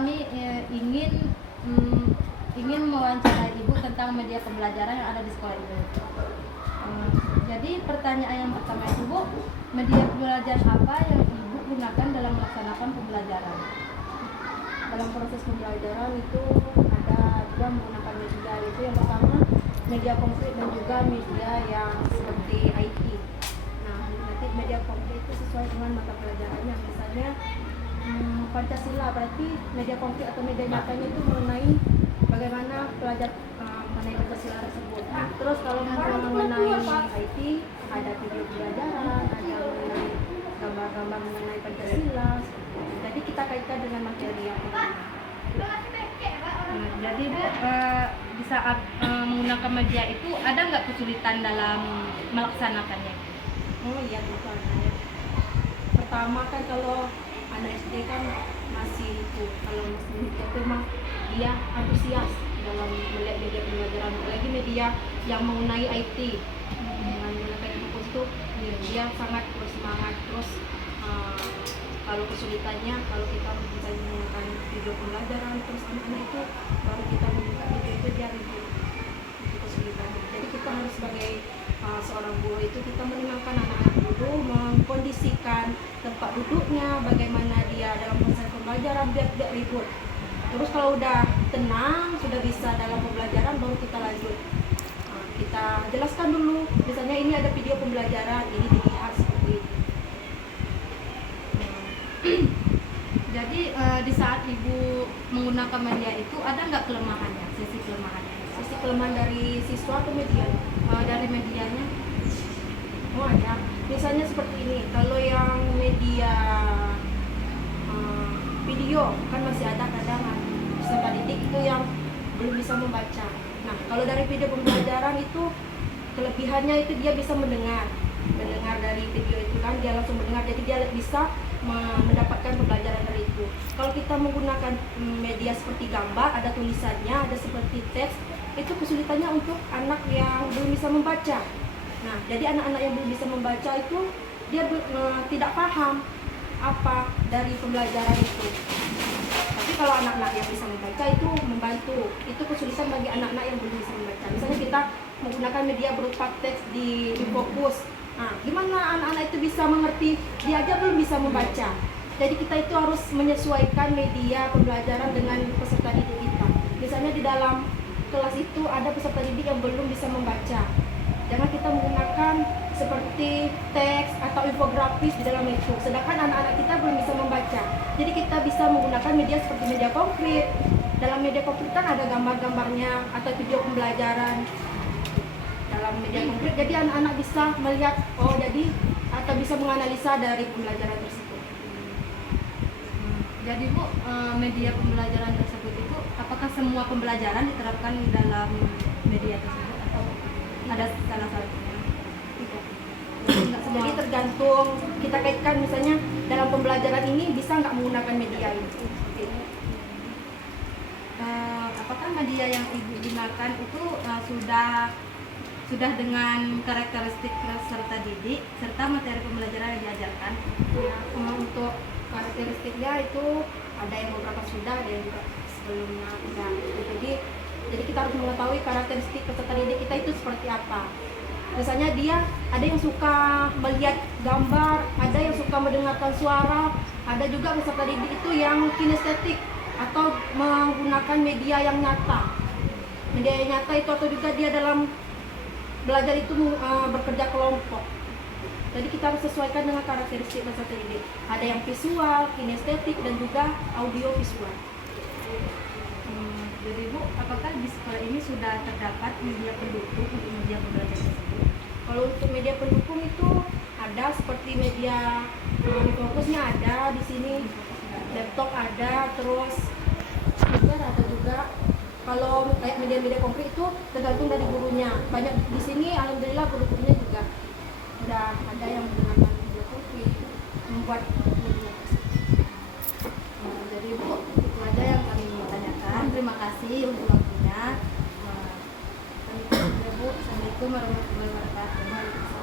kami ingin mewawancarai Ibu tentang media pembelajaran yang ada di sekolah Ibu. Jadi pertanyaan yang pertama itu, Bu, media pembelajaran apa yang Ibu gunakan dalam melaksanakan pembelajaran? Dalam proses pembelajaran itu ada dua menggunakan media, itu yang pertama media konkret dan juga media yang seperti IT. Nah, nanti media konkret itu sesuai dengan mata pelajarannya. Misalnya Pancasila, berarti media konkret atau media nyatanya itu mengenai bagaimana pelajar mengenai Pancasila tersebut. Terus kalau mengenai IT, ada video pembelajaran, ada mengenai gambar-gambar mengenai Pancasila. Jadi kita kaitkan dengan materi yang kita. Jadi Bu, di saat menggunakan media itu ada nggak kesulitan dalam melaksanakannya? Oh iya, tentu ada ya. Pertama kan kalau anak SD kan masih itu, kalau masih media itu memang dia antusias dalam melihat media pembelajaran, apalagi media yang mengenai IT dengan menggunakan buku itu dia sangat bersemangat. Terus kalau kesulitannya, kalau kita misalnya menggunakan video pembelajaran, terus anak-anak itu baru kita membuka video itu dia ribut, itu kesulitannya. Jadi kita harus sebagai seorang guru itu kita menenangkan anak-anak dulu, mengkondisikan tempat duduknya, bagaimana dia dalam proses pembelajaran biar tidak ribut. Terus kalau udah tenang, sudah bisa dalam pembelajaran, baru kita lanjut. Kita jelaskan dulu, misalnya ini ada video pembelajaran, ini dilihat seperti ini. Jadi di saat Ibu menggunakan media itu ada nggak kelemahannya, sisi kelemahannya? Sisi kelemahan dari siswa atau media? Dari medianya? Oh ada, misalnya seperti ini, kalau yang media video kan masih ada kadang peserta didik itu yang belum bisa membaca. Nah, kalau dari video pembelajaran itu kelebihannya itu dia bisa mendengar dari video itu kan, dia langsung mendengar, jadi dia bisa mendapatkan pembelajaran dari itu. Kalau kita menggunakan media seperti gambar, ada tulisannya, ada seperti teks, itu kesulitannya untuk anak yang belum bisa membaca. Nah, jadi anak-anak yang belum bisa membaca itu dia tidak paham apa dari pembelajaran itu. Tapi kalau anak-anak yang bisa membaca itu membantu. Itu kesulitan bagi anak-anak yang belum bisa membaca. Misalnya kita menggunakan media berupa teks di fokus. Nah, gimana anak-anak itu bisa mengerti? Dia aja belum bisa membaca. Jadi kita itu harus menyesuaikan media pembelajaran dengan peserta didik kita. Misalnya di dalam kelas itu ada peserta didik yang belum bisa membaca. Jangan kita menggunakan seperti teks atau infografis di dalam itu. Sedangkan anak-anak kita belum bisa membaca. Jadi kita bisa menggunakan media seperti media konkret. Dalam media konkret kan ada gambar-gambarnya atau video pembelajaran. Dalam media konkret, jadi anak-anak bisa melihat, oh jadi, atau bisa menganalisa dari pembelajaran tersebut. Jadi Bu, media pembelajaran tersebut itu apakah semua pembelajaran diterapkan di dalam media tersebut atau ada salah satunya? Jadi tergantung, kita kaitkan misalnya dalam pembelajaran ini bisa nggak menggunakan media ini. Apakah media yang Ibu gunakan itu sudah dengan karakteristik peserta didik serta materi pembelajaran yang diajarkan? Ya, untuk karakteristiknya itu ada yang beberapa sudah, ada yang juga sebelumnya enggak. Jadi kita harus mengetahui karakteristik peserta didik kita itu seperti apa. Misalnya dia ada yang suka melihat gambar, ada yang suka mendengarkan suara, ada juga peserta didik itu yang kinestetik atau menggunakan media yang nyata. Media yang nyata itu atau juga dia dalam belajar itu bekerja kelompok. Jadi kita harus sesuaikan dengan karakteristik peserta didik. Ada yang visual, kinestetik, dan juga audio visual. Jadi Bu, apakah di sekolah ini sudah terdapat media pendukung untuk media pembelajaran tersebut? Kalau untuk media pendukung itu ada seperti media fokusnya ada di sini, laptop ada, terus juga ada juga. Kalau kayak media-media konkret itu tergantung dari gurunya. Banyak di sini, alhamdulillah guru-gurunya juga udah ada yang menggunakan media konkret membuat media tersebut. Jadi Bu, itu aja yang kami mau tanyakan. Terima kasih untuk waktunya. Bu, Assalamualaikum warahmatullahi wabarakatuh.